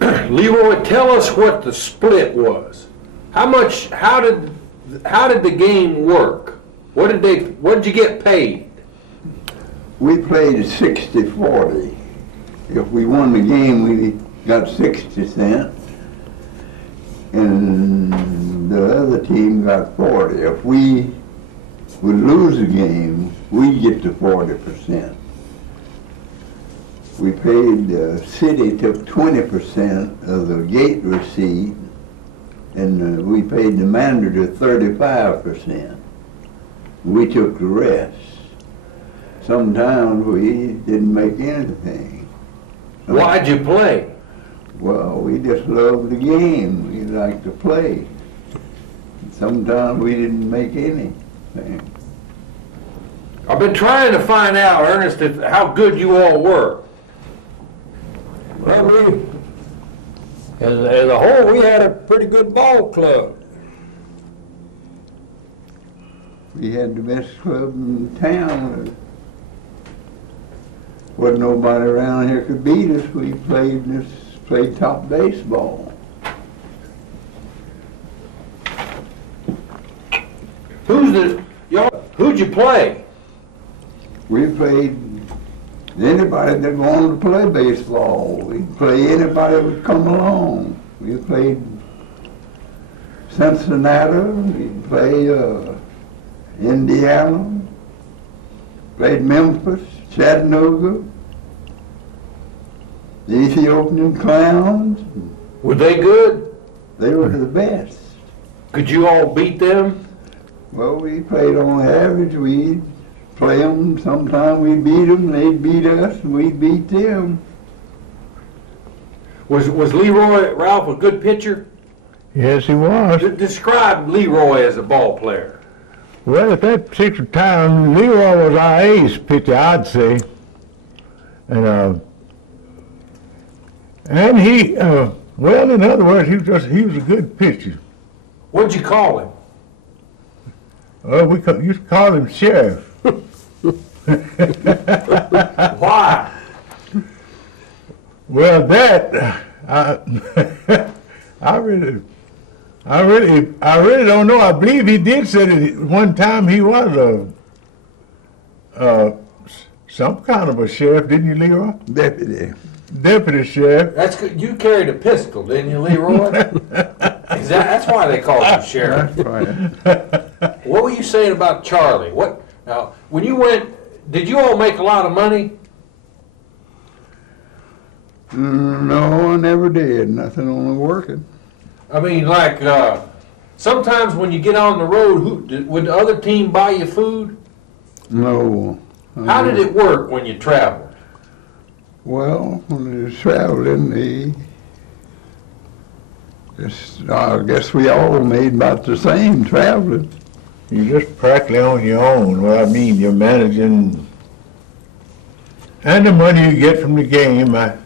Leroy, tell us what the split was. How did the game work? What did you get paid? We played 60-40. If we won the game, we got 60 cents, and the other team got 40. If we would lose the game, we get the 40%. We paid, the city took 20% of the gate receipt, and we paid the manager 35%. We took the rest. Sometimes we didn't make anything. Why'd you play? Well, we just loved the game. We liked to play. Sometimes we didn't make anything. I've been trying to find out, Ernest, how good you all were. Well, as a whole, we had a pretty good ball club. We had the best club in town. Wasn't nobody around here could beat us. We played top baseball. Who'd you play? We played anybody that wanted to play baseball. We'd play anybody that would come along. We played Cincinnati, we'd play Indiana, played Memphis, Chattanooga, the Ethiopian Clowns. Were they good? They were the best. Could you all beat them? Well, we played on average. We'd play them. Sometimes we beat them, they'd beat us, and we'd beat them. Was Leroy, Ralph, a good pitcher? Yes, he was. Describe Leroy as a ball player. Well, at that particular time, Leroy was our ace pitcher, I'd say. And he, well, in other words, he was a good pitcher. What'd you call him? We used to call him Sheriff. Why? Well, that I really don't know. I believe he did say that one time he was some kind of a sheriff, didn't you, Leroy? Deputy sheriff. That's good. You carried a pistol, didn't you, Leroy? That's why they called you sheriff. That's right. What were you saying about Charlie? Now, when you went, did you all make a lot of money? No, I never did. Nothing, only working. I mean, like, sometimes when you get on the road, would the other team buy you food? No. How did it work when you traveled? Well, when we was traveling, I guess we all made about the same traveling. You're just practically on your own. Well, I mean, you're managing, and the money you get from the game. I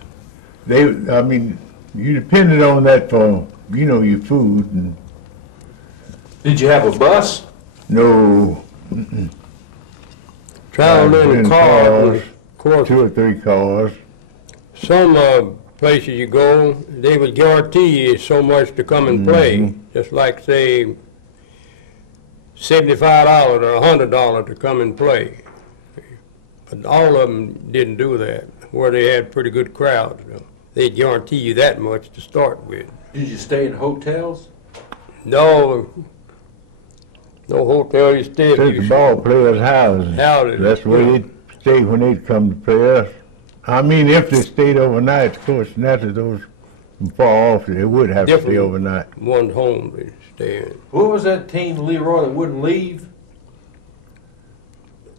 mean, you depended on that for, your food. And Did you have a bus? no. Traveled in cars, of course. 2 or 3 cars. Some places you go, they would guarantee you so much to come and play. Just like, say, $75 or $100 to come and play. But all of them didn't do that, where they had pretty good crowds. They'd guarantee you that much to start with. Did you stay in hotels? No hotel. You stay At the ball players' houses. That's where they'd stay when they'd come to play us. I mean, if they stayed overnight, of course, naturally those from far off, they would have to stay overnight. One home they stay in. What was that team, Leroy, that wouldn't leave?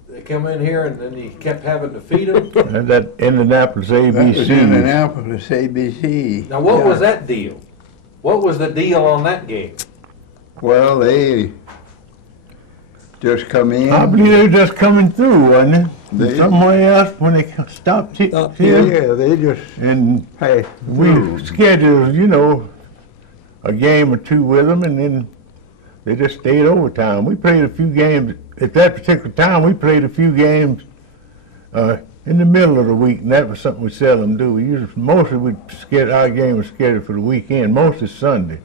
They come in here and then you kept having to feed them? And that Indianapolis ABC. That was Indianapolis ABC. Now, what was that deal? What was the deal on that game? Well, they just come in. I believe they were just coming through, wasn't it? Somewhere else when they stopped here. Yeah, they just And passed we through. scheduled, a game or two with them, and then they just stayed overtime. We played a few games. At that particular time, we played a few games in the middle of the week, and that was something we seldom do. Mostly our game was scheduled for the weekend, mostly Sunday.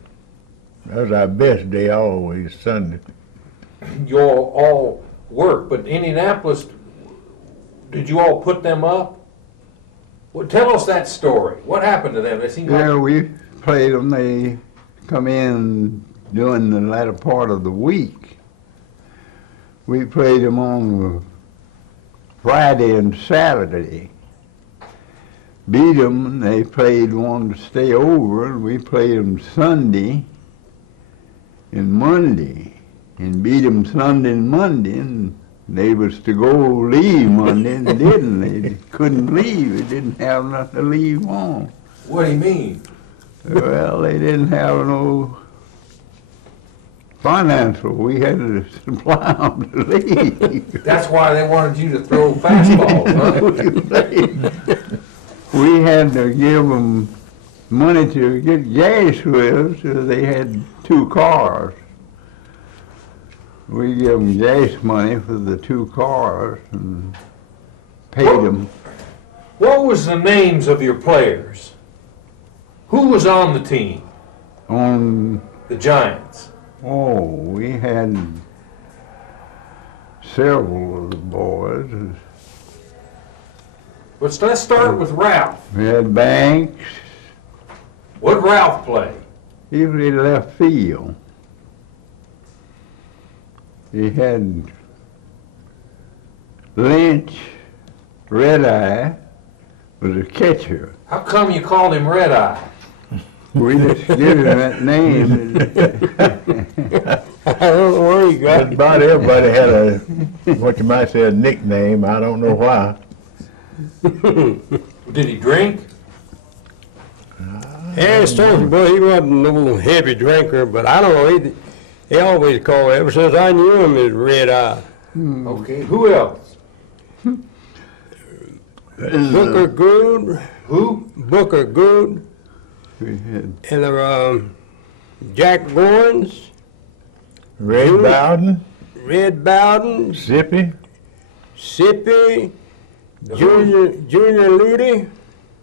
That was our best day always, Sunday. You all work, but Indianapolis, did you all put them up? Well, tell us that story. What happened to them? They seemed Yeah, like we played them. They come in during the latter part of the week. We played them on Friday and Saturday. Beat them, and they played one to stay over, and we played them Sunday and Monday, and beat them Sunday and Monday, and they was to go leave Monday, and didn't. They couldn't leave. They didn't have nothing to leave on. what do you mean? Well, they didn't have no financial. We had to supply them to leave. That's why they wanted you to throw fastballs, huh? We had to give them money to get gas with, so they had 2 cars. We gave them gas money for the 2 cars and paid them. What was the names of your players? Who was on the team, On, the Giants? oh, we had several of the boys. Let's start with Ralph. We had Banks. What did Ralph play? He played left field. He had Lynch, Red Eye, was a catcher. How come you called him Red Eye? We just gave him that name. I don't know where he got Just about everybody had a, what you might say, a nickname. I don't know why. Did he drink? Yeah, Stanford, but he wasn't no heavy drinker, but I don't know, he always called, ever since I knew him, as Red Eye. Okay, who else? Booker Good, Who? Booker Good, We had and Jack Goins, Ray Really? Bowden, Red Bowden, Zippy, Sippy, Junior Ludy.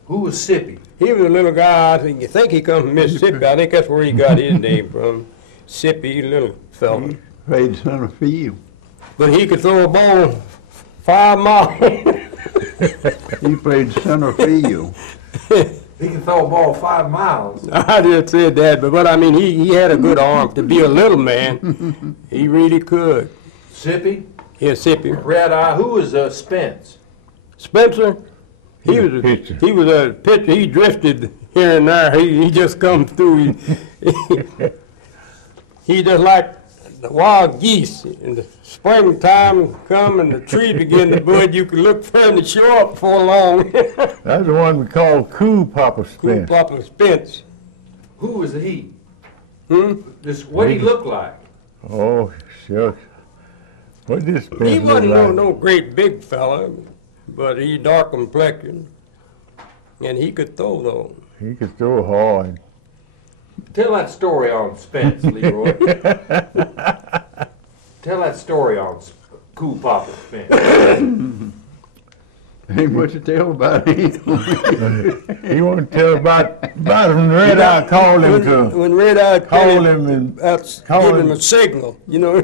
Who was Sippy? He was a little guy, I think he comes from Mississippi. I think that's where he got his name from. Sippy, little fella. played center field. But he could throw a ball 5 miles. He played center field. He can throw a ball 5 miles. I just said that, but I mean, he had a good arm to be a little man. He really could. Sippy? Yeah, Sippy. Red Eye. Who was Spence? Spencer, he was pitcher. He was a pitcher. He drifted here and there. He just come through. He just like the wild geese. In the springtime come and the tree begin to bud, you can look for him to show up before long. That's the one we call Cool Papa Cool Spence. Papa Spence. Who was he? Hmm? What did he look like? Oh, shucks. What did Spence He look wasn't like? no great big fella, but he dark complexion, and he could throw though. He could throw hard. Tell that story on Spence, Leroy. Tell that story on Cool Papa Spence. Ain't much to tell about him. He wanted to tell about when Red Eye called him to When Red Eye call him and call give him him. a signal, you know.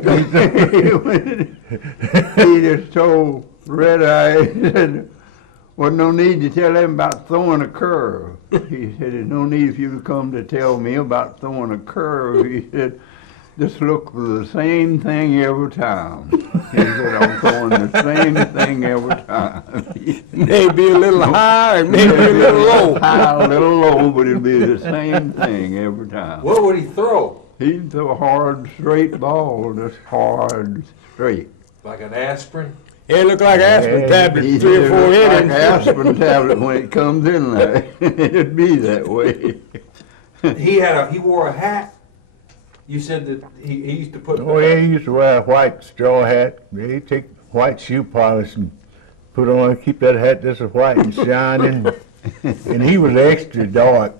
He just told Red Eye, he said, "Well, no need to tell him about throwing a curve." He said, "There's no need for you to come to tell me about throwing a curve." He said, "Just look for the same thing every time." He said, "I'm throwing the same thing every time." Maybe a little high and maybe a little low. High, a little low, but it'll be the same thing every time. What would he throw? He'd throw a hard, straight ball, just hard, straight. Like an asprin? It looked like aspirin Yeah, tablets, He 3 or 4 said, "It's like innings. aspirin tablet when it comes in there." It'd be that way. He wore a hat. You said that he used to put. Oh, yeah, he used to wear a white straw hat. He'd take white shoe polish and put on, keep that hat just as white and shining. And he was extra dark.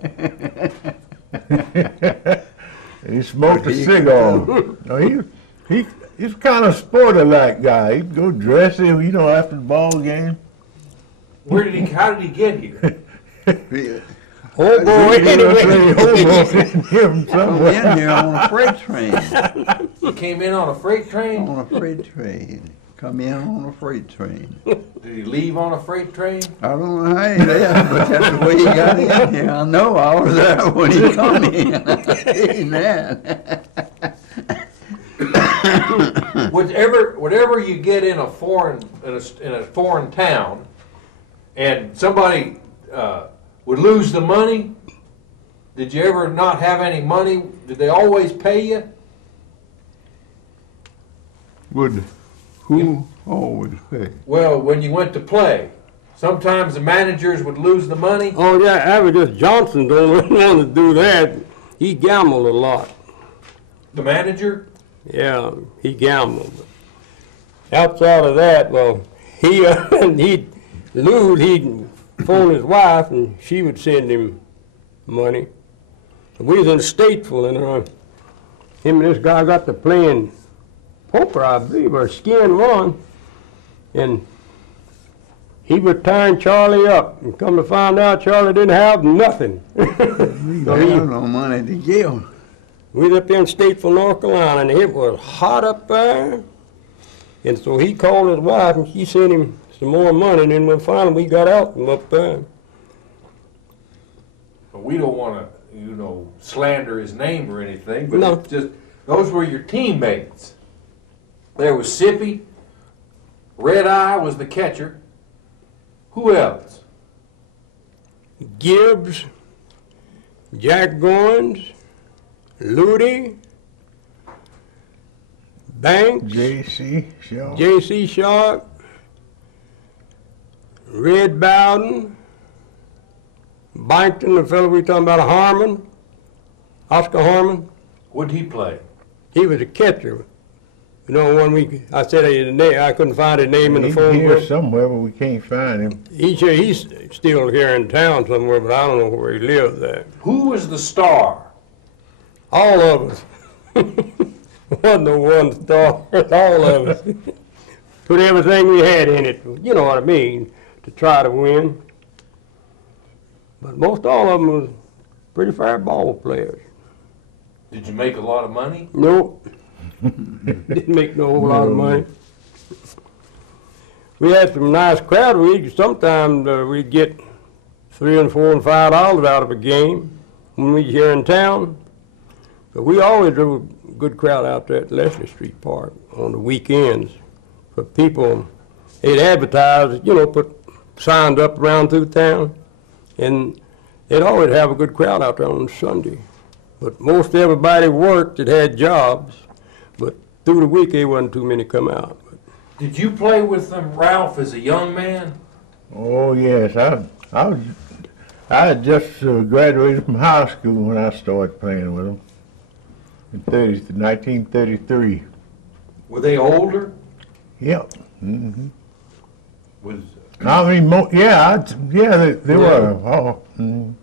And he smoked a cigar. No, he's kind of sporty-like guy. He'd go dressy, after the ball game. How did he get here? Oh boy, anyway. Come in here on a freight train. He came in on a freight train? On a freight train. Come in on a freight train. Did he leave on a freight train? I don't know how he left, but that's the way he got in here. I know I was there when he come in. I seen that. Whatever you get in a foreign town, and somebody would lose the money, did you ever not have any money? Did they always pay you? Who always pay? Well, when you went to play, sometimes the managers would lose the money. Oh yeah, Average Johnson don't want to do that. He gambled a lot. The manager? Yeah, he gambled. Outside of that, well, he'd lose. He'd phone his wife, and she would send him money. We was in Statesville, and him and this guy got to playing poker, I believe, or skiing one, and he was tying Charlie up, and come to find out Charlie didn't have nothing. We didn't have no money to give. We was up there in Statesville, North Carolina, and it was hot up there, and so he called his wife, and she sent him some more money, and then when finally we got out from up there. But we don't want to, slander his name or anything, but No. it's just those were your teammates. There was Sippy, Red Eye was the catcher. Who else? Gibbs, Jack Goins, Ludy, Banks, J.C. Sharp, Red Bowden, Bankton, the fellow we talking about, Harmon, Oscar Harmon. What did he play? He was a catcher. One week I said his name, I couldn't find his name in the phone He's book. here somewhere, but we can't find him. He's still here in town somewhere, but I don't know where he lives at. Who was the star? All of us. Wasn't no one star, all of us. Put everything we had in it, you know what I mean, to try to win. But most all of them was pretty fair ball players. Did you make a lot of money? Nope. Didn't make no whole lot of money. We had some nice crowd. Sometimes we'd get $3 and $4 and $5 out of a game when we was here in town. But we always drove a good crowd out there at Leslie Street Park on the weekends for people. They'd advertise, put signs up around through town, and they'd always have a good crowd out there on Sunday. But most everybody worked that had jobs, but through the week there wasn't too many come out. Did you play with them, Ralph, as a young man? Oh yes, I had just graduated from high school when I started playing with them in 1933. Were they older? Yep. Mm-hmm. Was I mean, they were. Oh, mm.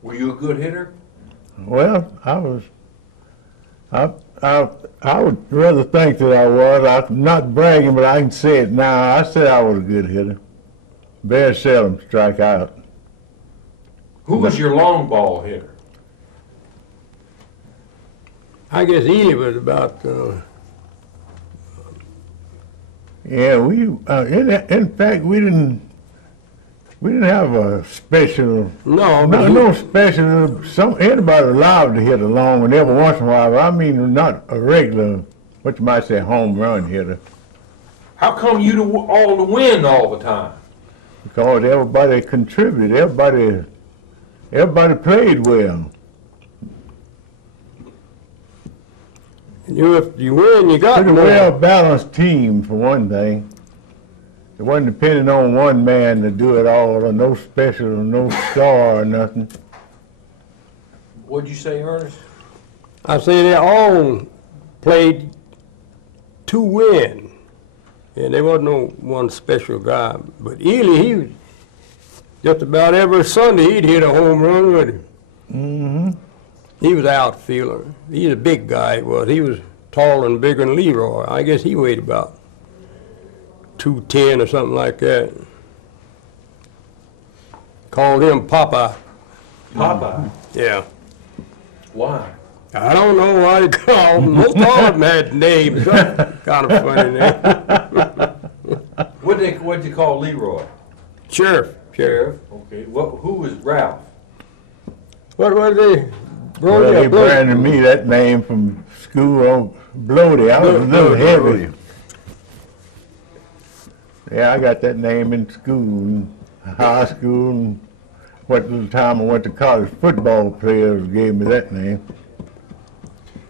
Were you a good hitter? Well, I was. I would rather think that I was. I'm not bragging, but I can say it now. I said I was a good hitter. Very seldom strike out. Who was your long ball hitter? I guess Ely was about. Yeah, in fact we didn't have a special. No special. Anybody allowed to hit a long one every once in a while. But I mean, not a regular, what you might say, home run hitter. How come you all to win all the time? Because everybody contributed. Everybody played well. If you win, you got Pretty well-balanced team, for one thing. It wasn't depending on one man to do it all, or no special, no star or nothing. What'd you say, Ernest? I say they all played to win. And there wasn't no one special guy. But Ely, he was just about every Sunday he'd hit a home run with him. Mm-hmm. He was an outfielder. He's a big guy, he was taller and bigger than Leroy. I guess he weighed about 210 or something like that. called him Popeye. Popeye. Yeah. Why? I don't know why they called him. Most all of them had names. Kind of funny name. What'd you call Leroy? Sheriff. Sheriff. Okay. Who was Ralph? What was they? Well, they branded me that name from school on Bloody. I was a little heavy. Yeah, I got that name in school, high school, and what was the time I went to college. Football players gave me that name.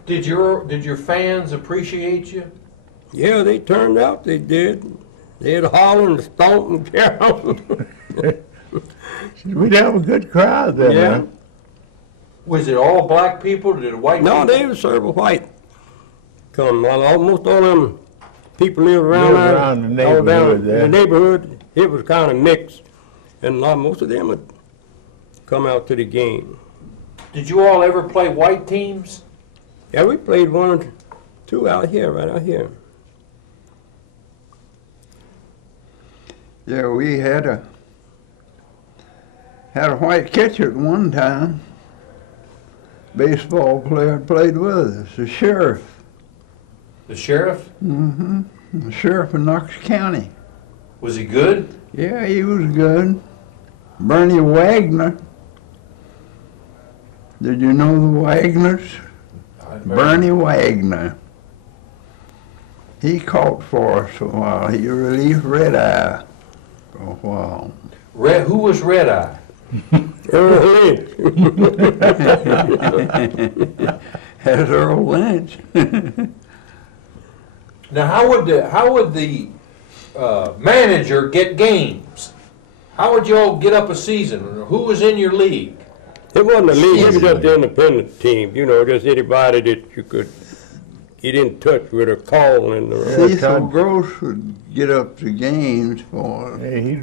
Did your fans appreciate you? Yeah, they turned out. They did. They'd holler and stomp and carol. We'd have a good crowd there, Yeah. man. Was it all black people? Did it white No, people? they were several white. Come, almost all them people live around, Live around the all down neighborhood there. the neighborhood. It was kind of mixed, and most of them would come out to the game. Did you all ever play white teams? Yeah, we played one or two out here, right out here. Yeah, we had a white catcher at one time. Baseball player played with us, the sheriff. The sheriff? Mm-hmm. The sheriff of Knox County. Was he good? Yeah, he was good. Bernie Wagner. Did you know the Wagners? Bernie Wagner. He caught for us for a while. He relieved Red Eye for a while. Who was Red Eye? Earl Lynch. Has Earl Lynch. Now, how would the manager get games? How would y'all get up a season? Who was in your league? It wasn't a league. It was just the independent team. You know, just anybody that you could get in touch with or call. And Cecil Gross would get up to games for us. Hey,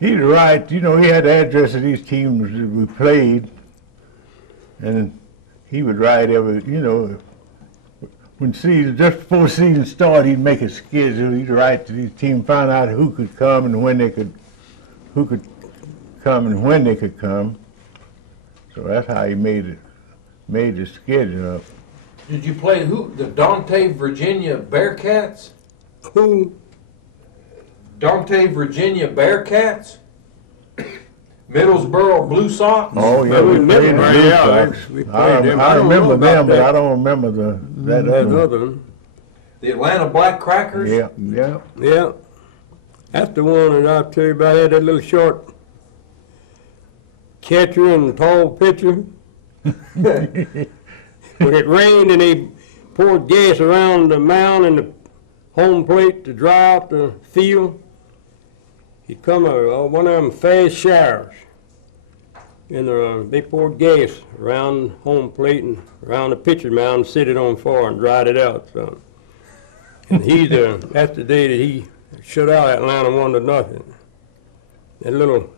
he'd write, you know, he had the address of these teams that we played, and he would write every, you know, when season, just before season started, he'd make a schedule. He'd write to these teams, find out who could come and when they could, who could come and when they could come. So that's how he made the schedule up. Did you play the Dante, Virginia Bearcats? who? Dante, Virginia Bearcats? Middlesboro Blue Sox? Oh, yeah, we played the Blue Sox. We played them. I don't know remember about them, but that. I don't remember that other one. The Atlanta Black Crackers? Yeah, yeah. Yeah. That's the one that I'll tell you about. Had that little short catcher and tall pitcher. When it rained and they poured gas around the mound and the home plate to dry out the field, he'd come one of them fast showers. And they poured gas around home plate and around the pitcher mound and set it on fire and dried it out. So. And that's the day that he shut out Atlanta 1-0. That little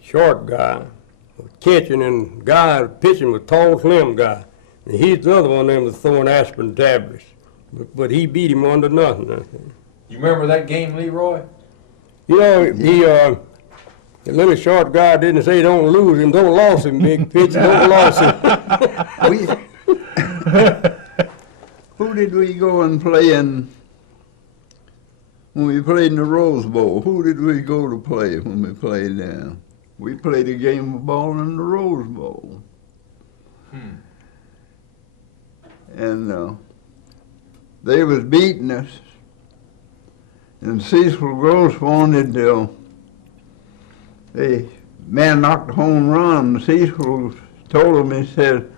short guy was catching, and guy pitching was tall, slim guy. And he's the other one of them was throwing aspirin tablets. But he beat him 1-0. You remember that game, Leroy? You know, the little short guy didn't say don't lose him, don't lose him, big pitcher, don't lose him. Who did we go and play in when we played in the Rose Bowl? Who did we go to play when we played there? We played a game of ball in the Rose Bowl. And they was beating us. And Cecil Gross wanted the man knocked a home run. Cecil told him, he said,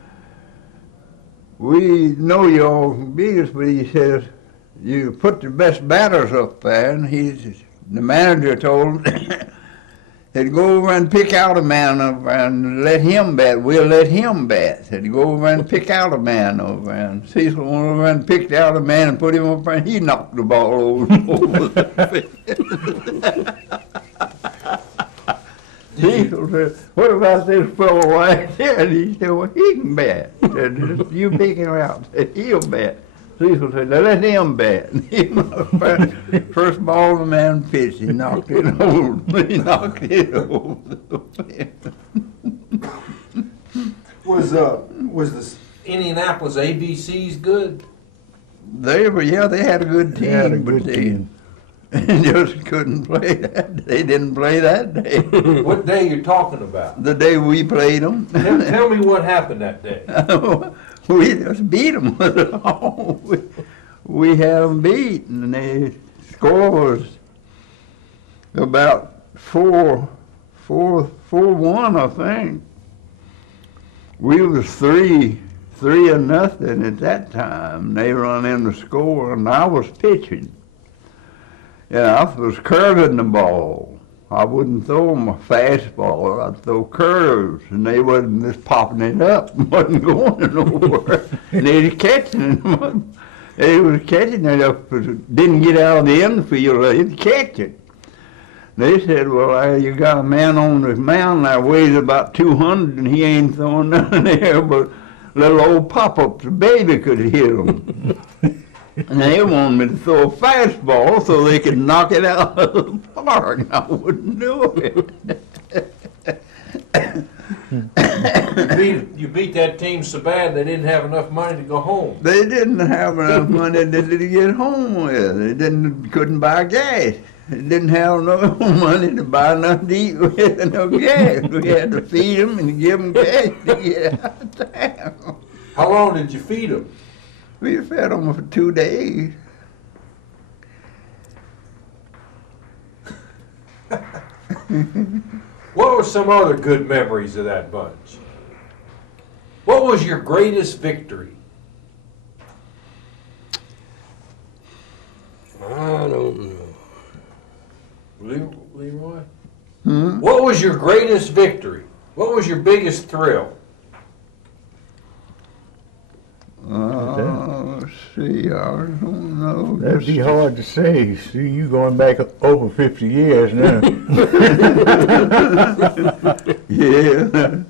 we know you all can beat us, but he says, you put the best batters up there. And the manager told him, he'd go over and pick out a man over and let him bat. We'll let him bat. He'd go over and pick out a man over. And Cecil went over and picked out a man and put him up there, and he knocked the ball over the field. Cecil said, what about this fellow right here? And he said, well, he can bat. Said, you pick him out. Said, he'll bat. Cecil said, let him bat. First ball the man pitched, he knocked it over. He knocked it over. Was the Indianapolis ABCs good? They had a good team, They had a but good they team. just couldn't play that. They didn't play that day. What day you talking about? The day we played them. Tell me what happened that day. We just beat them. We had them beat, and the score was about 4-1, I think. We was 3-0 at that time. They run in the score, and I was pitching. Yeah, I was curving the ball. I wouldn't throw them a fastball. I'd throw curves, and they wasn't just popping it up, wasn't going nowhere. And they was catching it. They was catching it up, didn't get out of the infield. They'd catch it. They said, well, you got a man on the mound that weighs about 200, and he ain't throwing nothing there, but little old pop-ups, a baby could hit him. And they wanted me to throw a fastball so they could knock it out of the park. I wouldn't do it. You beat that team so bad they didn't have enough money to go home. They didn't have enough money to get home with. They couldn't buy gas. They didn't have no money to buy nothing to eat with and no gas. We had to feed them and give them gas to get out of town. How long did you feed them? We fed them for 2 days. What were some other good memories of that bunch? What was your greatest victory? I don't know. Leroy? Hmm? What was your greatest victory? What was your biggest thrill? Let's see, I don't know. That'd be hard to say. See, you going back over 50 years now. Yeah,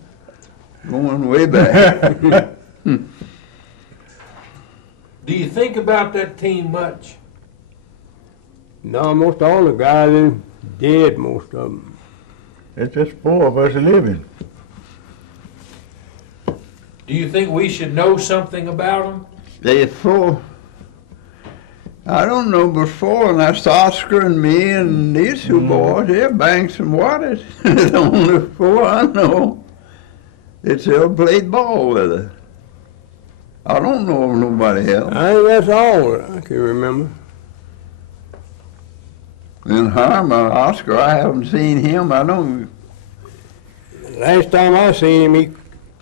going way back. Do you think about that team much? No, most all the guys are dead, most of them. It's just 4 of us living. Do you think we should know something about them? They four. I don't know before, and that's Oscar and me and these two boys. They're Banks and Waters. The only 4 I know that still played ball with us. I don't know of nobody else. I think that's all I can remember. And Harmon, Oscar, I haven't seen him. I don't. Last time I seen him, he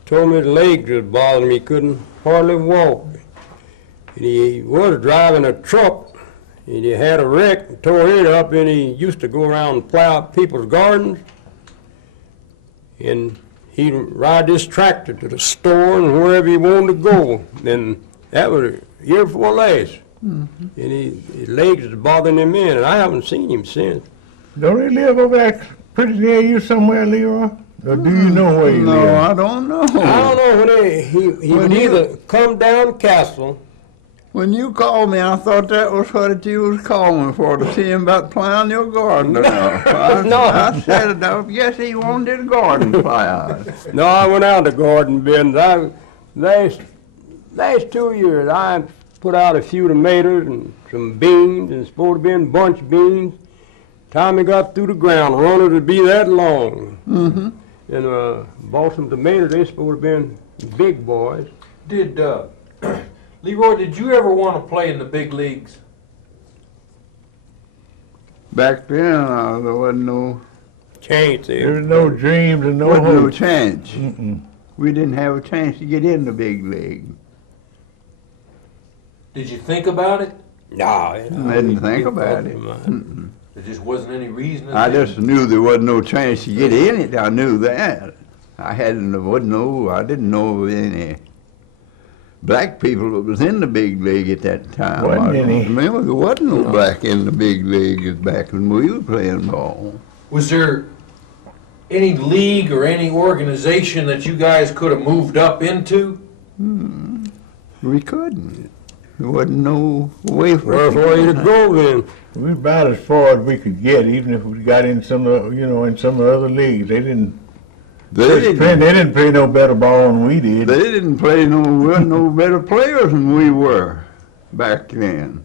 told me his legs was bothering him. He couldn't hardly walk. And he was driving a truck, and he had a wreck and tore it up, and he used to go around and plow people's gardens. And he'd ride this tractor to the store and wherever he wanted to go. And that was a year before last. Mm-hmm. And his legs was bothering him in, and I haven't seen him since. Don't he live over there pretty near you somewhere, Leroy? Or do you know where he lives? No, I don't know. I don't know when he would either come down Castle. When you called me, I thought that was what you was calling for, to see him about plowing your garden. No. I said, yes, he wanted a garden plowed. No, I went out to garden business. Last 2 years, I put out a few tomatoes and some beans, and supposed to be bunch beans. Time they got through the ground, running to be that long. Mm-hmm. And bought some tomatoes. They supposed to be big boys. Did Leroy, did you ever want to play in the big leagues? Back then, there wasn't no Chance There there. was no dreams and no wasn't no hope. chance. Mm-mm. We didn't have a chance to get in the big league. Did you think about it? No, I Didn't think about it. Mm-mm. There just wasn't any reason. I just knew there wasn't no chance to get in it. I knew that. I didn't know of any black people that was in the big league at that time. Wasn't I don't any. remember there wasn't no black in the big league back when we were playing ball. Was there any league or any organization that you guys could have moved up into? We couldn't. There wasn't no way for Where's us where you to go then? We about as far as we could get, even if we got in some of, in some of the other leagues. They didn't play no better ball than we did. They didn't play no better players than we were back then.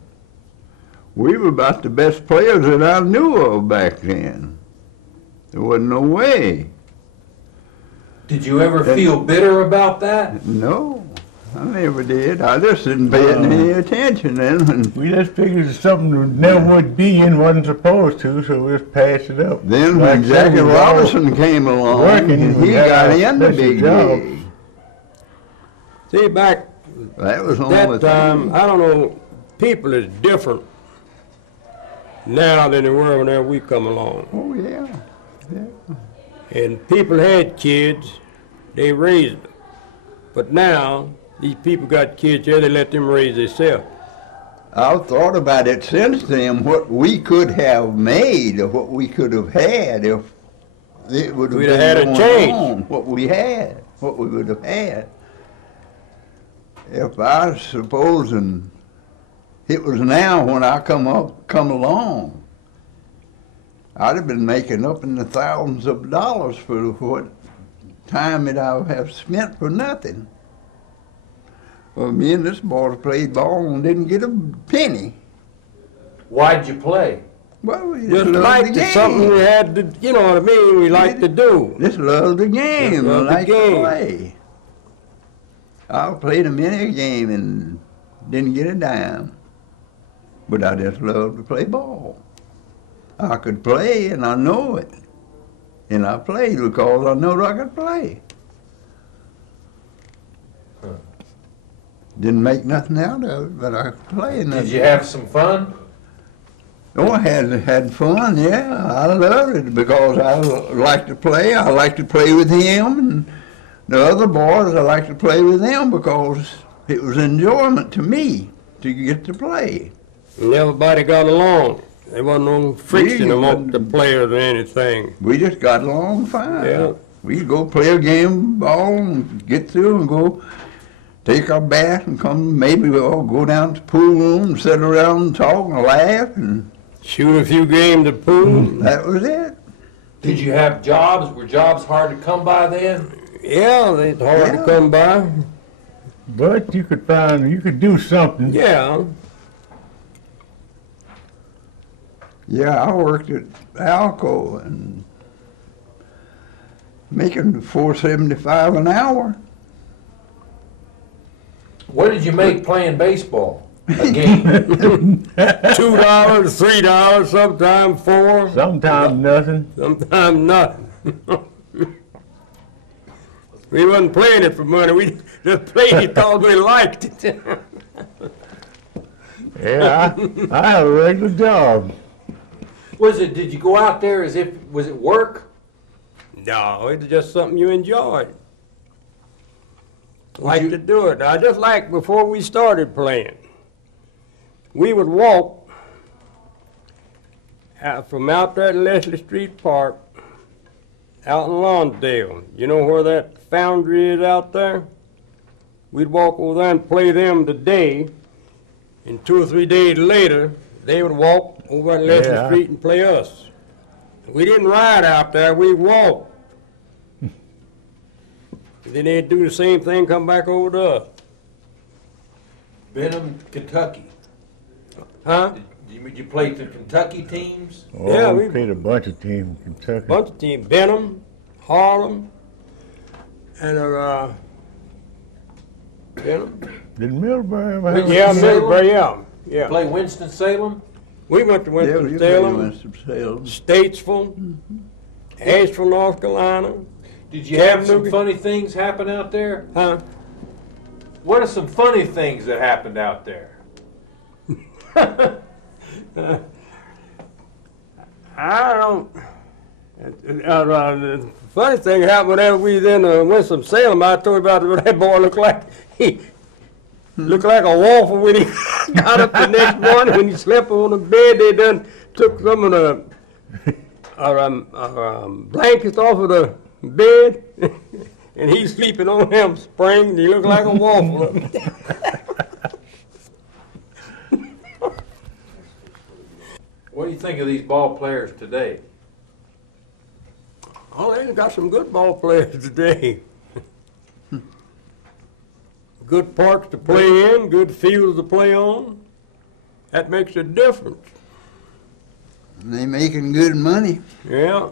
We were about the best players that I knew of back then. There wasn't no way. Did you ever feel bitter about that? No, I never did. I just didn't pay it any attention then. We just figured it's something that never would be and wasn't supposed to, so we just passed it up. Then Like when Jackie some Robinson came along, working, he we had got our in the special big job. league. See, back That was the that only time, thing. I don't know, people is different now than they were whenever we come along. Oh, yeah. And people had kids, they raised them. But now, these people got kids here, they let them raise themselves. I've thought about it since then, what we could have made or what we could have had if it would have We'd been have had a going change. on, what we had, what we would have had. If I supposing it was now when I come along, I'd have been making up in the thousands of dollars for what time that I have spent for nothing. Well, me and this boy played ball and didn't get a penny. Why'd you play? Well, we Just loved like the it's something game. we had to, you know what I mean, we like to do. Just loved the game. Just I loved the like to game. play. I played a many game and didn't get a dime. But I just loved to play ball. I could play and I know it. And I played because I know I could play. Didn't make nothing out of it, but I could play. And Did you have some fun? Oh, I had fun, yeah. I loved it because I like to play. I like to play with him and the other boys. I like to play with them because it was enjoyment to me to get to play. And everybody got along. There wasn't no friction Yeah, among the players or anything. We just got along fine. Yeah. We'd go play a game of ball and get through and go take our bath and come. Maybe we'll go down to the pool room and sit around and talk and laugh, and Shoot a few games of pool. that was it. Did you have jobs? Were jobs hard to come by then? Yeah, it's hard to Yeah. come by. But you could do something. Yeah. Yeah, I worked at Alco and making $4.75 an hour. What did you make playing baseball? A game? $2, $3, sometimes $4, Sometimes nothing. sometimes nothing. We wasn't playing it for money. We just played it because we liked it. Yeah, I had a regular job. Did you go out there was it work? No, it's just something you enjoyed. Like you- to do it. I just like before we started playing. We would walk from out there at Leslie Street Park out in Lonsdale. You know where that foundry is out there? We'd walk over there and play them today, and 2 or 3 days later, they would walk over at Leslie Yeah. Street and play us. We didn't ride out there, we walked. Then they'd do the same thing, come back over to us. Benham, Kentucky. Huh? Did you play the Kentucky teams? Oh, Yeah, we we- played a bunch of teams in Kentucky. Bunch of teams, Benham, Harlem, and Benham. Did Middlebury ever have Winston- Yeah, Salem? Middlebury, yeah. Play Winston-Salem? We went to Yeah, we Winston-Salem, played Winston-Salem. Statesville, Asheville, North Carolina. Did you have some Chattanooga. funny things happen out there? Huh? What are some funny things that happened out there? I don't. The funny thing happened whenever we was in Winston-Salem. I told you about that boy looked like he looked like a waffle when he got up the next morning. When he slept on the bed, they done took some of the blankets off of the bed, and he's sleeping on them springs. He looked like a waffle. think of these ball players today? Oh, they've got some good ball players today. Good parks to play in, good fields to play on. That makes a difference. They making good money. Yeah.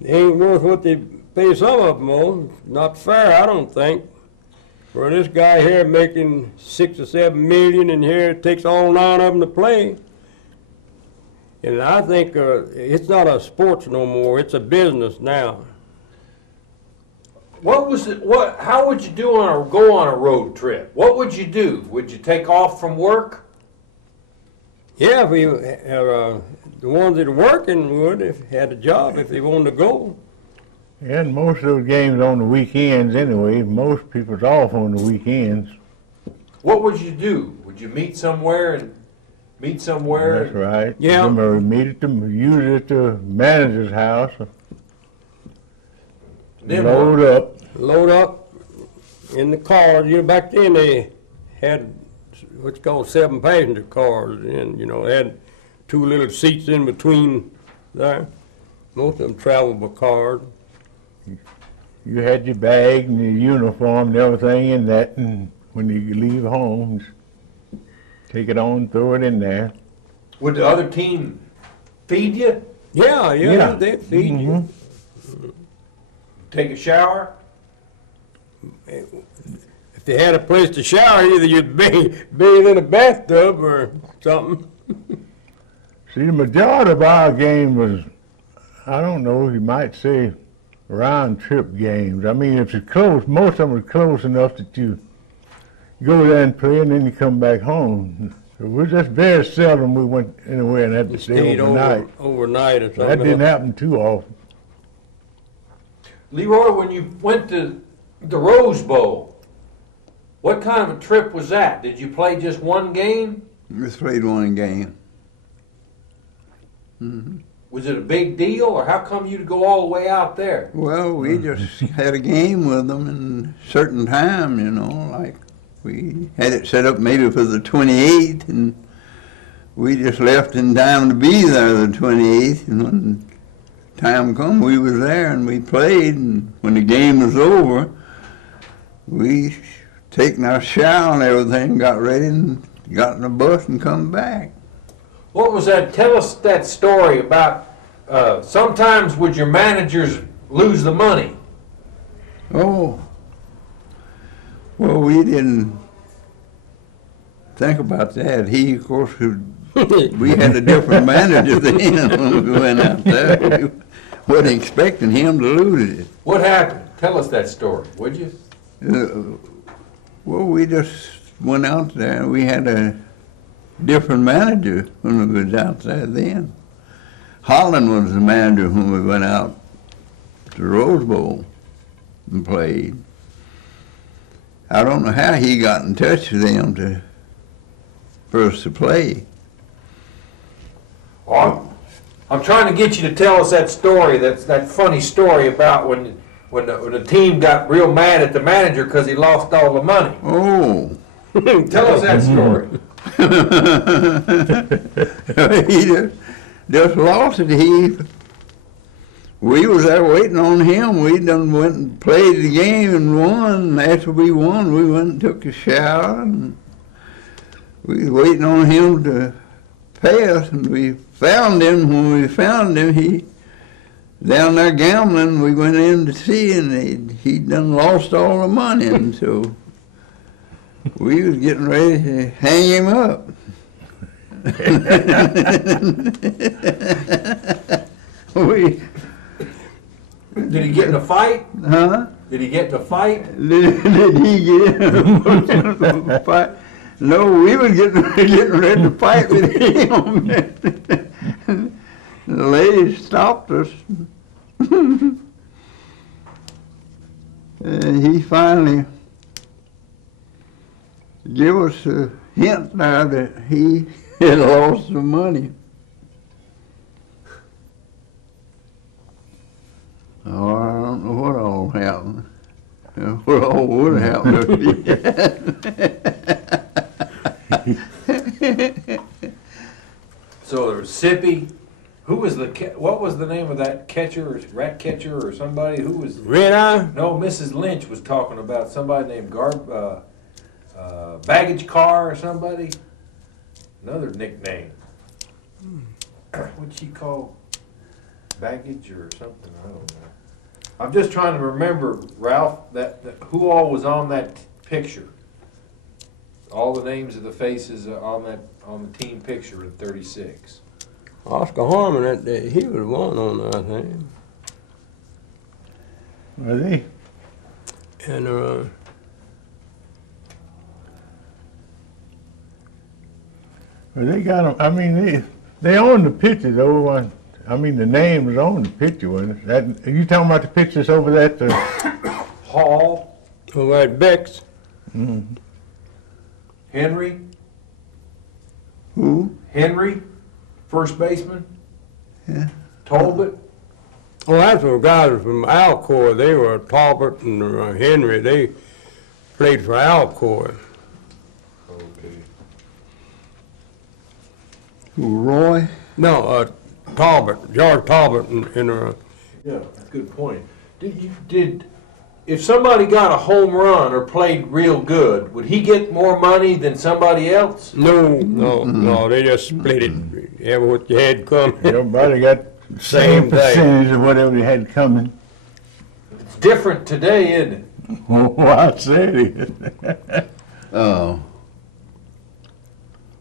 They ain't worth what they pay some of them on. Not fair, I don't think. For this guy here making 6 or 7 million, and here it takes all 9 of them to play. And I think it's not a sports no more. It's a business now. What was it? How would you go on a road trip? What would you do? Would you take off from work? Yeah, if we the ones that are working would, if they had a job, if they wanted to go. And most of those games on the weekends anyway. Most people's off on the weekends. What would you do? Would you meet somewhere? That's right. Yeah. Somebody meet usually at the manager's house. Then Load up in the cars. You know, back then they had what's called 7-passenger cars, and they had 2 little seats in between there. Most of them traveled by cars. You had your bag and your uniform and everything in that, and when you leave home, just take it on, throw it in there. Would the other team feed you? Yeah, they'd feed you. Take a shower? If they had a place to shower, either you'd bathe in a bathtub or something. See, the majority of our game was, I don't know, you might say, round-trip games. I mean, if it's close, most of them are close enough that you go there and play, and then you come back home. So it was just very seldom we went anywhere and had to stay overnight. Overnight or something. That didn't happen too often. Leroy, when you went to the Rose Bowl, what kind of a trip was that? Did you play just one game? Just played one game. Mm-hmm. Was it a big deal, or how come you to go all the way out there? Well, we just had a game with them in a certain time, like we had it set up maybe for the 28th, and we just left in time to be there the 28th, and when time come, we was there and we played, and when the game was over, we taken our shower and everything, got ready and got in the bus and come back. What was that? Tell us that story about sometimes would your managers lose the money? Oh, well, we didn't think about that. He, of course, we had a different manager then when we went out there. We wasn't expecting him to lose it. What happened? Tell us that story, would you? Well, we just went out there. We had a different manager when we was out there then. Heartland was the manager when we went out to Rose Bowl and played. I don't know how he got in touch with them for us to play. Well, I'm trying to get you to tell us that story, that funny story about when the team got real mad at the manager because he lost all the money. Oh. Tell us that story. He just lost it. We was there waiting on him. We done went and played the game and won. And after we won, we went and took a shower. And we was waiting on him to pay us. And we found him. When we found him, he down there gambling. We went in to see, and he'd done lost all the money. And so we was getting ready to hang him up. Did he get in a fight? Huh? Did he get in a fight? Did he get in a fight? No, we was getting ready to fight with him. The lady stopped us. And he finally gave us a hint now that he had lost some money. Oh, I don't know what all happened. What all would happen if he had. Mississippi. Who was what was the name of that catcher, or rat catcher, or somebody? Who was? Red Eye? No, Mrs. Lynch was talking about somebody named Baggage Car or somebody. Another nickname. What'd she call? Baggage or something? I don't know. I'm just trying to remember, Ralph, that who all was on that picture. All the names of the faces on the team picture in '36. Oscar Harmon that day, he was one on there, I think. Was he? And Well, they got them. I mean, they own the pictures over. I mean, the name was on the picture. Wasn't it? That, are you talking about the pictures over at the Hall, over at Beck's. Mm-hmm. Henry, Who? Henry, first baseman, Yeah. Talbot. Oh, that's the guys from Alcor. They were Talbot and Henry. They played for Alcor. Okay. Who, Roy? No, Talbot, George Talbot, and Yeah, that's a good point. If somebody got a home run or played real good, would he get more money than somebody else? no, they just split it. Ever what you had coming. everybody got the same Same thing. percentage of whatever they had coming? It's different today, isn't it? Oh, I said it.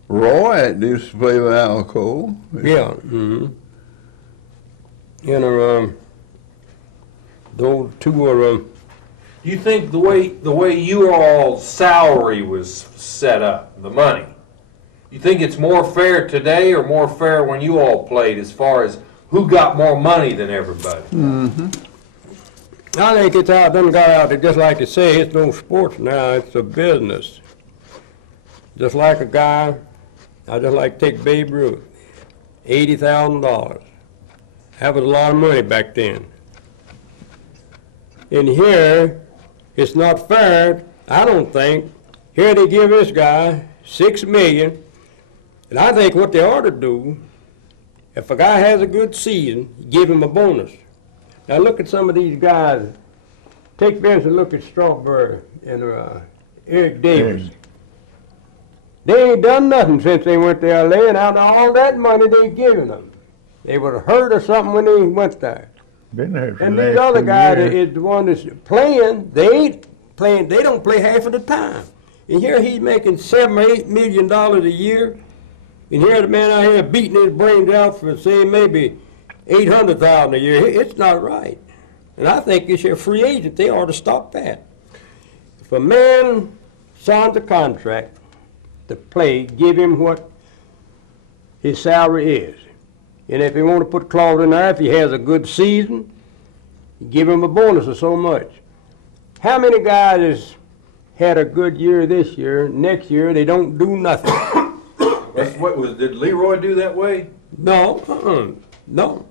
Roy used to play with Alco. Yeah. And those two are Do you think the way you all's salary was set up, the money, you think it's more fair today or more fair when you all played as far as who got more money than everybody? I think it's out, done got out there, just like you say, it's no sports now, it's a business. Just like a guy, I just like to take Babe Ruth, $80,000. That was a lot of money back then. In here, it's not fair, I don't think. Here they give this guy $6 million, and I think what they ought to do, if a guy has a good season, give him a bonus. Now look at some of these guys. Take for instance, look at Strawberry and Eric Davis. They ain't done nothing since they went to L.A., and out of all that money they given them, they would have hurt or something when they went there. Been there for And the these last other 2 guys years. is the one that's playing. They ain't playing. They don't play half of the time. And here he's making $7 or $8 million a year. And here the man out here beating his brains out for saying maybe $800,000 a year. It's not right. And I think it's a free agent. They ought to stop that. If a man signs a contract to play, give him what his salary is. And if he want to put a clause in there, if he has a good season, give him a bonus of so much. How many guys has had a good year this year, next year they don't do nothing? Did Leroy do that way? No, no.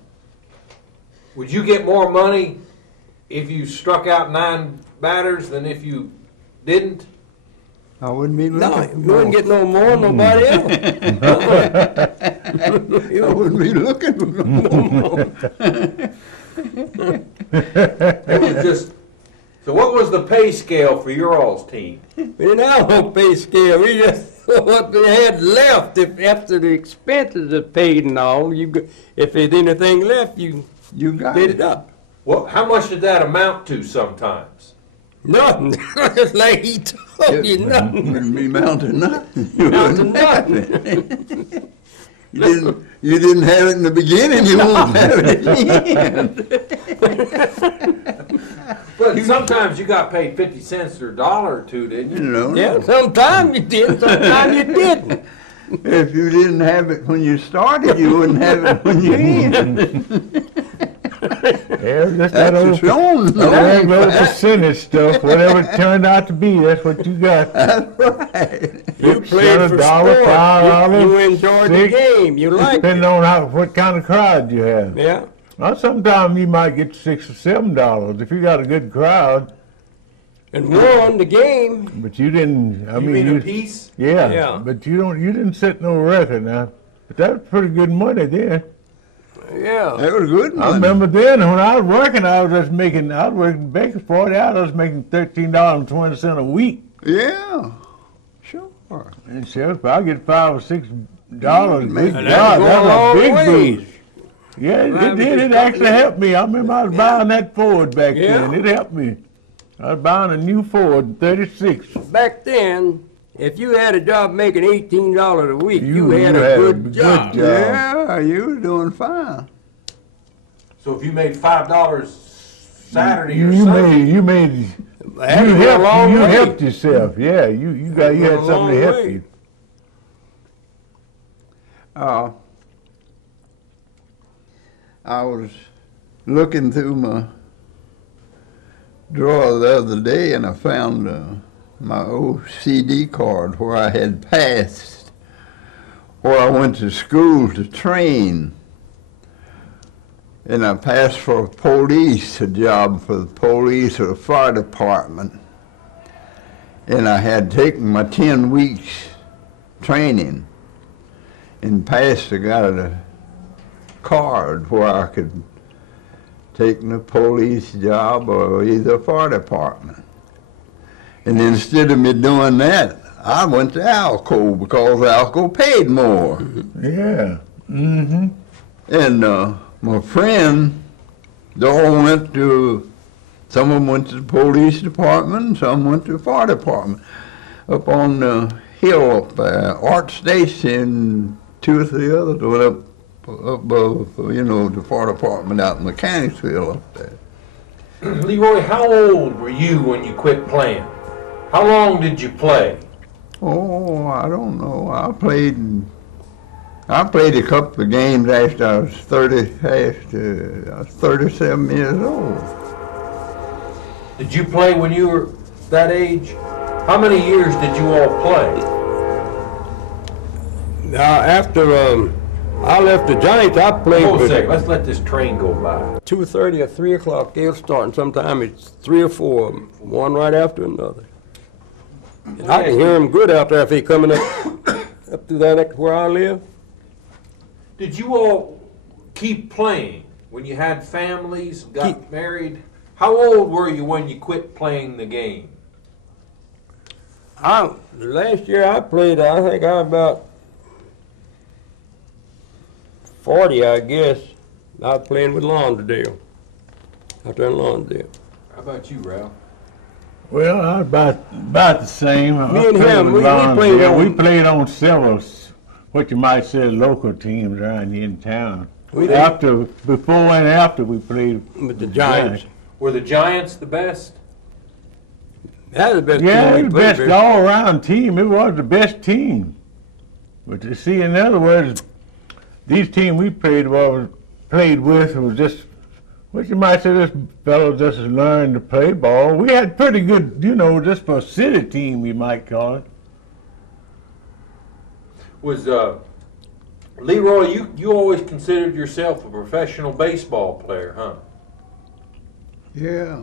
Would you get more money if you struck out 9 batters than if you didn't? I wouldn't be No, looking. you wouldn't get no more than nobody else. I wouldn't be looking for no more. It was just. So what was the pay scale for your all's team? We didn't have no pay scale. We just what they had left. If after the expenses are paid and all, if there's anything left, you got bid it up. Well, how much did that amount to sometimes? Nothing. Just like he told you, nothing. Wouldn't be mounting nothing. You Mounting wouldn't have it. You didn't have it in the beginning, you won't have it at the end. But sometimes you got paid 50 cents or $1 or $2, didn't you? No, Yeah, sometimes you did, sometimes you didn't. if you didn't have it when you started, you wouldn't have it when you end. Yeah, just that That's old, its own. that little percentage stuff. Whatever it turned out to be, that's what you got. That's right. You played for $1, sport. $5, You enjoyed the $6, game. You liked depending it. on what kind of crowd you have. Yeah. Well, sometimes you might get $6 or $7 if you got a good crowd, And won the game. but you didn't. I You mean, mean a piece? yeah, Yeah. but you didn't set no record now. But that was pretty good money then. Yeah. That was good money. I remember then when I was working, I was working baking 40 hours, I was making $13.20 a week. Yeah, sure. And so if I get $5 or $6 a week, And God, that's that's going a a long big way. boost. Yeah, Well, it did. It because actually helped me. I remember I was buying that Ford back Yeah. then. It helped me. I was buying a new Ford in 36. Back then, if you had a job making $18 a week, you had a good job. Yeah, you were doing fine. So if you made $5 Saturday or You Sunday, made That was a long you way. helped yourself. Yeah, you That had was a something to long help way. you. I was looking through my drawer the other day and I found my old CD card where I had passed, where I went to school to train. And I passed for a job for the police or the fire department. And I had taken my 10 weeks training and passed. I got a card where I could take the police job or either fire department. And instead of me doing that, I went to Alco because Alco paid more. Yeah. Mm-hmm. And my friend, they all went to, some of them went to the police department, and some went to the fire department. Up on the hill up Art Station, 2 or 3 others went up above, the fire department out in Mechanicsville up there. Leroy, how old were you when you quit playing? How long did you play? Oh, I don't know. I played a couple of games after I was 37 years old. Did you play when you were that age? How many years did you all play? Now, after I left the Giants, I played Hold a with second, let's let this train go by. 2:30 or 3 o'clock. They'll start, and sometimes it's 3 or 4, one right after another. And I can hear them good out there if they coming up through that where I live. Did you all keep playing when you had families, got married? How old were you when you quit playing the game? The last year I played, I think I was about 40, I guess. I was playing with Launderdale, out there in Launderdale. How about you, Ralph? Well, I was about the same. Me and him, we played on- We played on several, what you might say, local teams around here in town. We did. Before and after we played With the Giants. Were the Giants the best? That was the best Yeah, team we the played best with. all-around team. It was the best team. But you see, in other words, these teams we played with was just, what you might say, this fellow just learned to play ball. We had pretty good, just for a city team, we might call it. Was Leroy, you always considered yourself a professional baseball player, huh? Yeah.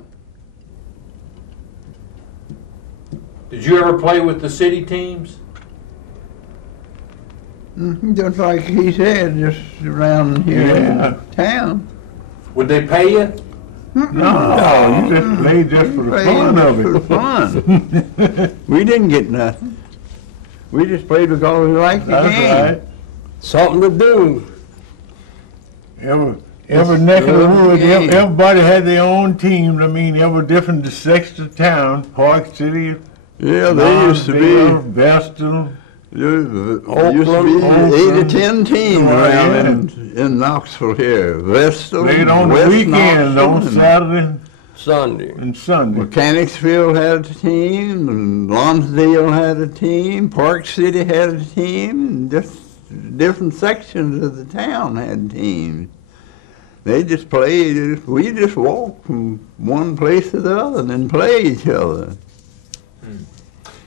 Did you ever play with the city teams? Just like he said, just around here Yeah. in town. Would they pay you? No, you just played just for the Played fun just of for it. fun. We didn't get nothing. We just played because we liked the That's game. right. Something to do. Every neck of the Love woods, the game. everybody had their own teams. I mean, every different sections of town. Park City, Yeah, they used to Lonsdale, be. Vestal. There used to be Oakland. 8 or 10 teams Oh, around in Knoxville here. Vestal, Played on the West weekends, Knoxville, on and Saturday Sunday. and Sunday. Mechanicsville had a team, and Lonsdale had a team, Park City had a team, and just different sections of the town had teams. They just played, we just walked from one place to the other and then play each other.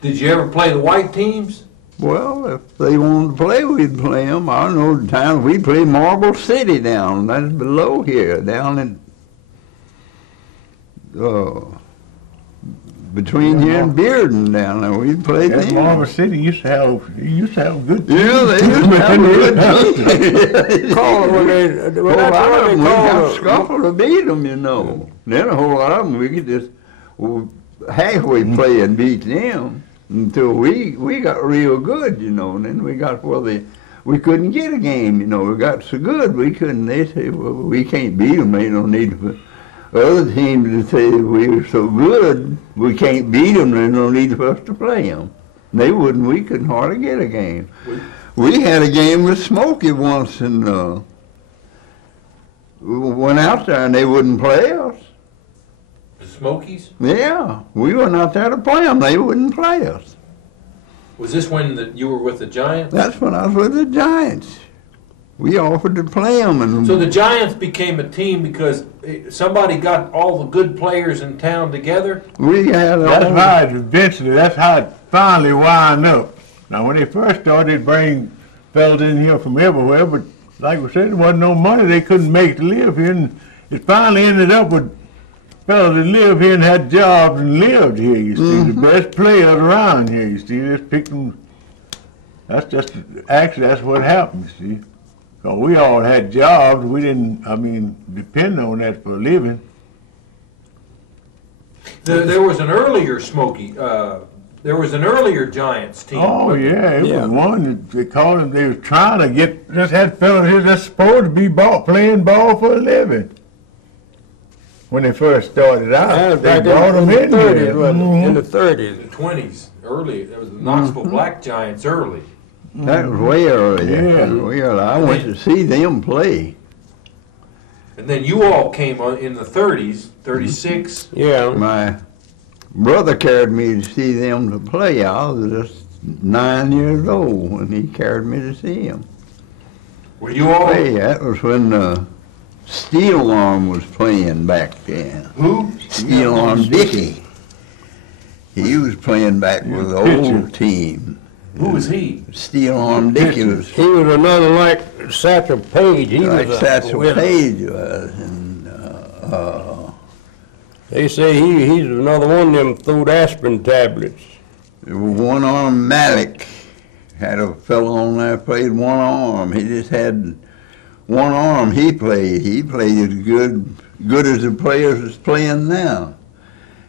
Did you ever play the white teams? Well, if they wanted to play, we'd play them. I know the time we played Marble City down, that's below here, down in between here and Bearden down there. We played That them. Marble City used to have good teams. Yeah, they used to have a good team. Call it when they, A well, whole that's lot what of they them, we got call it. scuffle to beat them, you know. Then a whole lot of them, we could just halfway play and beat them until we got real good, you know. And then we got we couldn't get a game, you know. We got so good we couldn't. They say, well, we can't beat them. They don't need for other teams to say we were so good we can't beat them. They don't need for us to play them. They wouldn't. We couldn't hardly get a game. We had a game with Smokey once, and we went out there and they wouldn't play us. The Smokies? Yeah, we went out there to play them. They wouldn't play us. Was this when you were with the Giants? That's when I was with the Giants. We offered to play them, and So the Giants became a team because somebody got all the good players in town together? we had That's how it finally wound up. Now, when they first started, they'd bring fellas in here from everywhere, but like we said, there wasn't no money. They couldn't make it to live here, and it finally ended up with fellas that lived here and had jobs and lived here, you see. The best players around here, you see. Just picked them. That's what happened, you see. So we all had jobs. We didn't, depend on that for a living. There was an earlier Smoky, there was an earlier Giants team. Oh, yeah, it Yeah. was one that they called him, they was trying to just had fellas here that's supposed to be playing ball for a living. When they first started That out, was they back brought them in in the 30s, here. wasn't it? In Mhm. the 30s. In the 20s, early. There was the Knoxville Black Giants early. that was way early. Yeah. Way early. I went to see them play. And then you all came on in the 30s, 36. Yeah. My brother carried me to see them to play. I was just 9 years old when he carried me to see him Were you all, play. That was when Steel Arm was playing back then. who? Steel Arm Dickey. He was playing back with the old team. Who was he? Steel Arm Dickey was He was another like Satchel Paige. He like was Satchel winner. Paige was. And, They say he's another one of them throwed aspirin tablets. One Arm Malik had a fellow on there played one arm. He just had one arm he played. He played as good as the players that's playing now.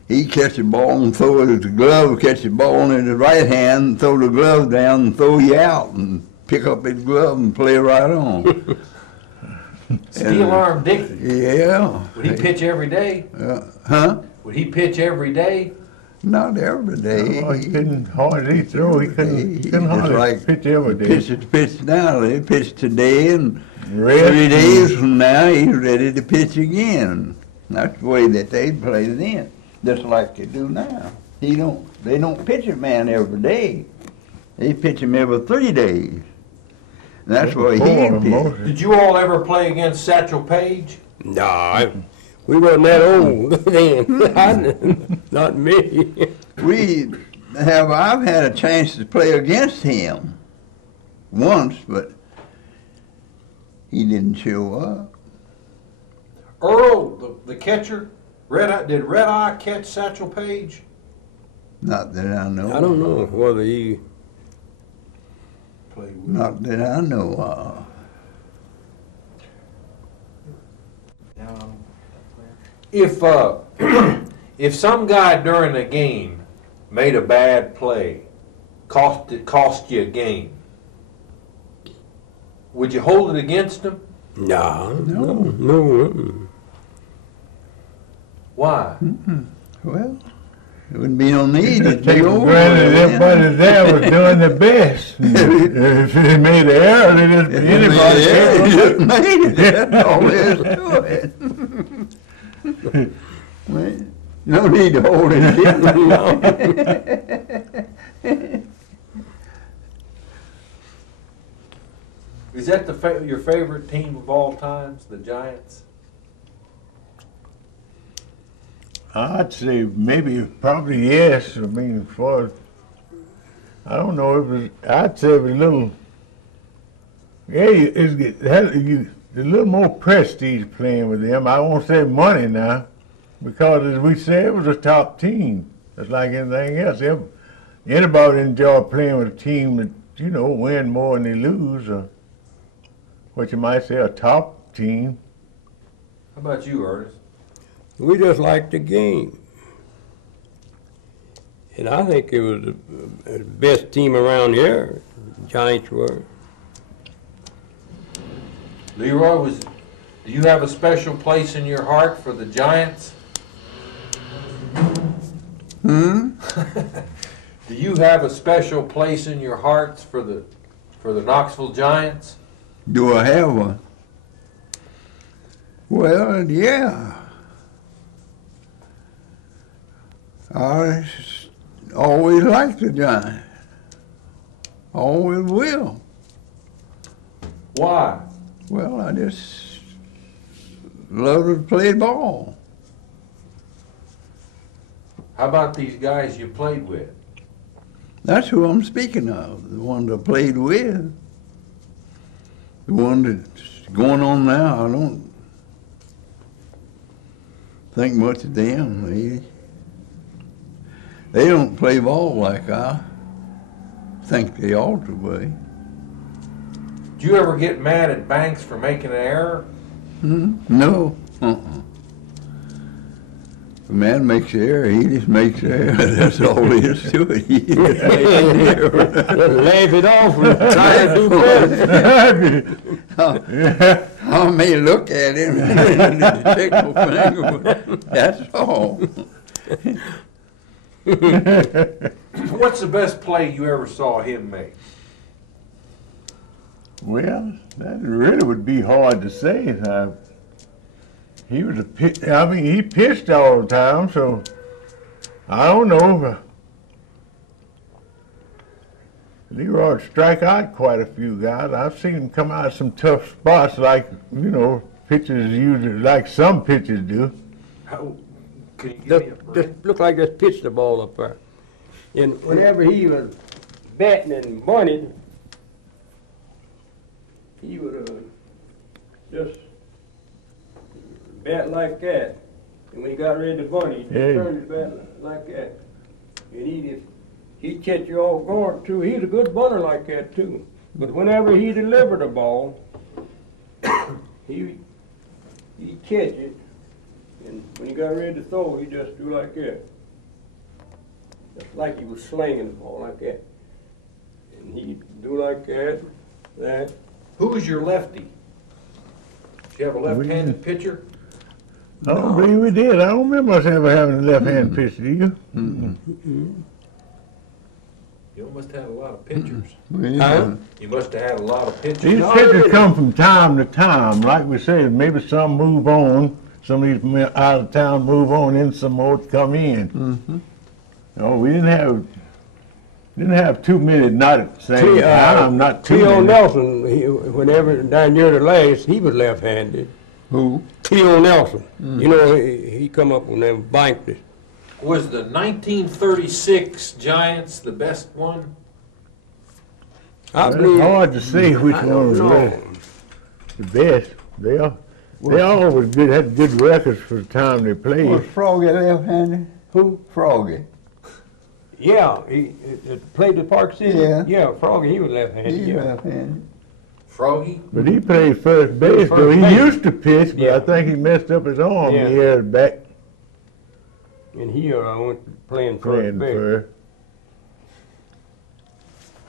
He'd catch the ball and throw it at the glove, catch the ball in his right hand, throw the glove down and throw you out and pick up his glove and play right on. Steel Arm Dickey. Yeah. Would he pitch every day? Huh? Would he pitch every day? Not every day. Oh, he couldn't hardly throw. He couldn't hardly pitch every day. Pitch now. They pitch today, and Rest. 3 days from now he's ready to pitch again. That's the way that they play then, just like they do now. They don't pitch a man every day. They pitch him every 3 days. And that's why he pitched. Did you all ever play against Satchel Paige? No, we wasn't that old then. Not me. I've had a chance to play against him once, but he didn't show up. Earl, the catcher, did Red Eye catch Satchel Paige? Not that I know. I don't know whether he. Played with. Not that I know of. If if some guy during a game made a bad play, cost you a game, would you hold it against him? No. Why? Well, there wouldn't be no need to Take take for over. granted everybody there was doing the best. If they made an error, they just anybody Yeah, can. he just made it. That's all there is to it. Well, no need to hold it against him. Is that your favorite team of all times, the Giants? I'd say probably yes. I mean, I don't know. I'd say it was a little. Yeah, it had a little more prestige playing with them. I won't say money now, because as we said, it was a top team. It's like anything else. Anybody enjoy playing with a team that, you know, win more than they lose, or what you might say a top team. How about you, Ernest? We just liked the game. And I think it was the best team around here. Giants were. Leroy, do you have a special place in your heart for the Giants? Hmm? Do you have a special place in your hearts for the Knoxville Giants? Do I have one? Well, yeah. I always liked the Giants. Always will. Why? Well, I just love to play ball. How about these guys you played with? That's who I'm speaking of, the one that I played with. The one that's going on now, I don't think much of them. They don't play ball like I think they ought to be. Did you ever get mad at Banks for making an error? No. The man makes error, he just makes error. That's all there is to it. He just makes error. Laugh it off and try to do better. I may look at him and take my finger, but that's all. What's the best play you ever saw him make? Well, that really would be hard to say. He was he pitched all the time, so I don't know. Leroy would strike out quite a few guys. I've seen him come out of some tough spots, like, you know, pitchers usually, like some pitchers do. Could you give me a Just break? looked like just pitched the ball up there. And whenever he was batting and bunting, he would just bat like that. And when he got ready to bunt, he turned his bat like that. And he'd catch you off guard too. He's a good bunter like that too. But whenever he delivered a ball, he'd catch it. And when he got ready to throw, he just do like that. Just like he was slinging the ball like that. And he'd do like that. Who was your lefty? Did you have a left-handed pitcher? I don't believe we did. I don't remember us ever having a left-hand pitcher, do you? You must have had a lot of pitchers. Huh? You must have had a lot of pitchers. These pitchers come from time to time. Like we said, maybe some move on. Some of these out of town move on, and some more come in. No, we didn't have too many, not at the same time, not too T.O. many. Nelson, whenever down near the last, he was left-handed. Who? T.O. Nelson. You know, he come up and then banked it. Was the 1936 Giants the best one? I It's believe. hard to say which I one don't was know. the best. They always had good records for the time they Was played. Froggy left-handed? Who? Froggy. Yeah, he played at Park City. Yeah. Yeah, Froggy, he was left-handed. He's Yeah. left-handed. Froggy? But he played first base, though. First He base. used to pitch, but Yeah. I think he messed up his arm. Yeah. He had it back And he went playing playing first base. first.